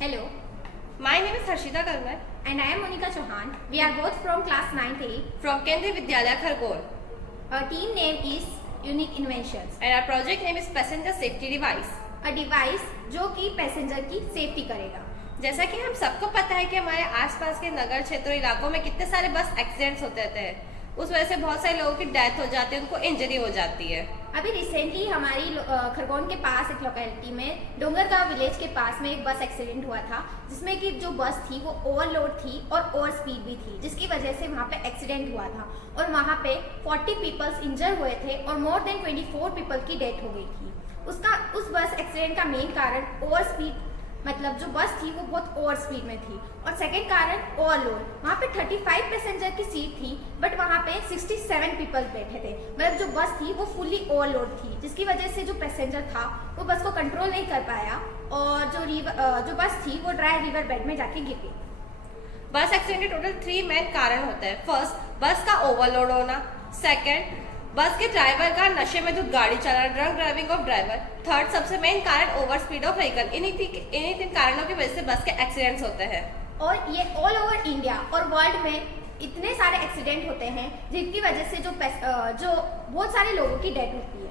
Hello, My name is Harshita Kalmar and I am Monica Chauhan. We are both from class 9th A. from Kendriya Vidyalaya Khargone, Our team name is Unique Inventions. and our project name is Passenger Safety Device. A device जो कि passenger की safety करेगा। जैसा कि हम सबको पता है कि हमारे आसपास के नगर क्षेत्रों इलाकों में कितने सारे बस एक्सीडेंट्स होते रहते हैं, उस वजह से बहुत सारे लोगों की डेथ हो जाती है, उनको इंजरी हो जाती है। अभी रिसेंटली हमारी खरगोन के पास एक लोकेलिटी में डोंगरगांव विलेज के पास में एक बस एक्सीडेंट हुआ था, जिसमें कि जो बस थी वो ओवरलोड थी और ओवर स्पीड भी थी, जिसकी वजह से वहाँ पे एक्सीडेंट हुआ था और वहाँ पे 40 पीपल्स इंजर हुए थे और मोर देन 24 पीपल की डेथ हो गई थी। उस बस एक्सीडेंट का मेन कारण ओवर स्पीड, मतलब जो बस थी वो बहुत ओवर स्पीड में थी, और सेकंड कारण ओवरलोड। वहाँ पे 35 पैसेंजर की सीट थी, बट वहाँ पे 67 पीपल बैठे थे, मतलब जो बस थी वो फुल्ली ओवरलोड थी, जिसकी वजह से जो पैसेंजर था वो बस को कंट्रोल नहीं कर पाया और जो बस थी वो ड्राई रिवर बेड में जाके गिर गई। बस एक्सीडेंट के टोटल 3 मेन कारण होते हैं। फर्स्ट, बस का ओवरलोड होना। सेकंड, बस के ड्राइवर का नशे में धुत गाड़ी चलाना, drunk driving of driver. Third, सबसे मेन कारण ओवर स्पीड ऑफ व्हीकल। इन्हीं 3 कारणों की वजह से बस के एक्सीडेंट्स होते हैं। और ये ऑल ओवर इंडिया और वर्ल्ड में इतने सारे एक्सीडेंट होते हैं जिनकी वजह से जो बहुत सारे लोगों की डेथ होती है।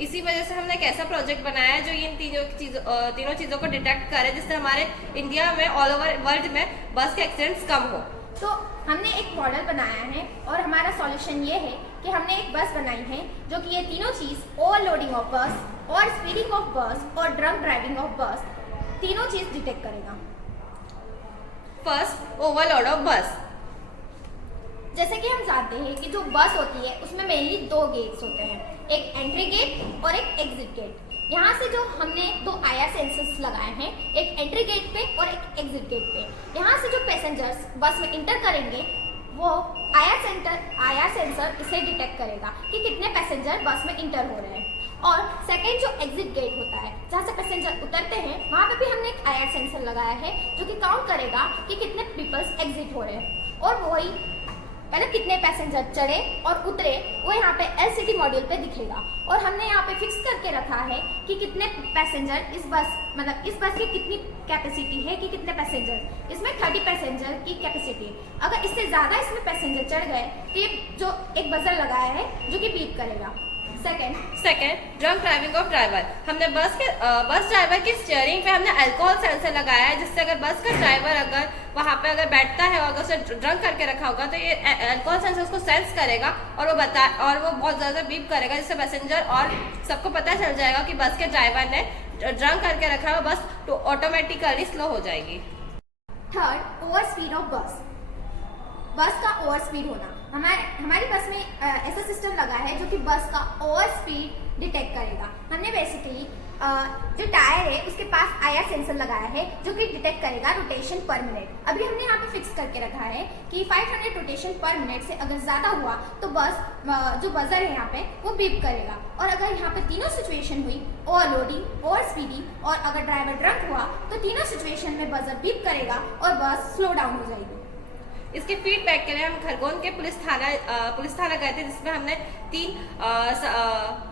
इसी वजह से हमने एक ऐसा प्रोजेक्ट बनाया है जो इन तीनों चीज़ों को डिटेक्ट करे, जिससे हमारे इंडिया में ऑल ओवर वर्ल्ड में बस के एक्सीडेंट्स कम हो। तो हमने एक मॉडल बनाया है और हमारा सॉल्यूशन ये है कि हमने एक बस बनाई है जो कि ये तीनों चीज़, ओवरलोडिंग ऑफ बस और स्पीडिंग ऑफ बस और ड्रंक ड्राइविंग ऑफ बस, तीनों चीज़ डिटेक्ट करेगा। फर्स्ट, ओवरलोड ऑफ बस। जैसे कि हम जानते हैं कि जो बस होती है उसमें मेनली 2 गेट्स होते हैं, एक एंट्री गेट और एक एग्जिट गेट। यहाँ से जो हमने 2 IR सेंसर्स लगाए हैं, एक एंट्री गेट पे और एक एग्जिट गेट पे। यहाँ से जो पैसेंजर्स बस में इंटर करेंगे वो IR सेंसर इसे डिटेक्ट करेगा कि कितने पैसेंजर बस में इंटर हो रहे हैं। और सेकेंड जो एग्जिट गेट होता है, जहाँ से पैसेंजर उतरते हैं, वहाँ पे भी हमने एक IR सेंसर लगाया है जो कि काउंट करेगा कि कितने पीपल्स एग्जिट हो रहे हैं, और वही मतलब कितने पैसेंजर चढ़े और उतरे वो यहाँ पे LCD मॉड्यूल पे दिखेगा। और हमने यहाँ पे फिक्स करके रखा है कि कितने पैसेंजर इस बस की कितनी कैपेसिटी है, कि कितने पैसेंजर इसमें 30 पैसेंजर की कैपेसिटी। अगर इससे ज़्यादा इसमें पैसेंजर चढ़ गए तो ये जो एक बजर लगाया है जो कि बीप करेगा। Second, drunk driving of driver. हमने बस ड्राइवर की स्टीयरिंग पे हमने अल्कोहल सेंसर लगाया है, जिससे अगर बस का ड्राइवर अगर वहाँ पे अगर बैठता है और अगर उसे ड्रंक करके रखा होगा तो ये अल्कोहल सेंसर उसको सेंस करेगा और वो बहुत ज़्यादा बीप करेगा, जिससे पैसेंजर और सबको पता चल जाएगा कि बस के ड्राइवर ने ड्रंक करके रखा है, बस तो ऑटोमेटिकली स्लो हो जाएगी। थर्ड, ओवर स्पीड ऑफ बस का ओवर स्पीड होना। हमारी बस में ऐसा सिस्टम लगा है जो कि बस का ओवर स्पीड डिटेक्ट करेगा। हमने बेसिकली जो टायर है उसके पास IR सेंसर लगाया है जो कि डिटेक्ट करेगा रोटेशन पर मिनट। अभी हमने यहाँ पे फिक्स करके रखा है कि 500 रोटेशन पर मिनट से अगर ज़्यादा हुआ तो बस जो बजर है यहाँ पे वो बीप करेगा। और अगर यहाँ पे तीनों सिचुएशन हुई, ओवरलोडिंग, ओवर स्पीडिंग और अगर ड्राइवर ड्रंक हुआ, तो तीनों सिचुएशन में बजर बीप करेगा और बस स्लो डाउन हो जाएगी। इसके फीडबैक के लिए हम खरगोन के पुलिस थाना गए थे, जिसमें हमने 3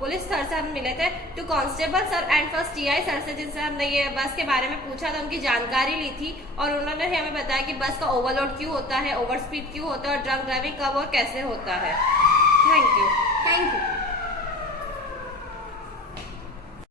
पुलिस सर से हम मिले थे, 2 constable sir and first TI sir से, जिनसे हमने ये बस के बारे में पूछा था, उनकी जानकारी ली थी और उन्होंने हमें बताया कि बस का ओवरलोड क्यों होता है, ओवर स्पीड क्यों होता है और ड्रंक ड्राइविंग कब और कैसे होता है। Thank you.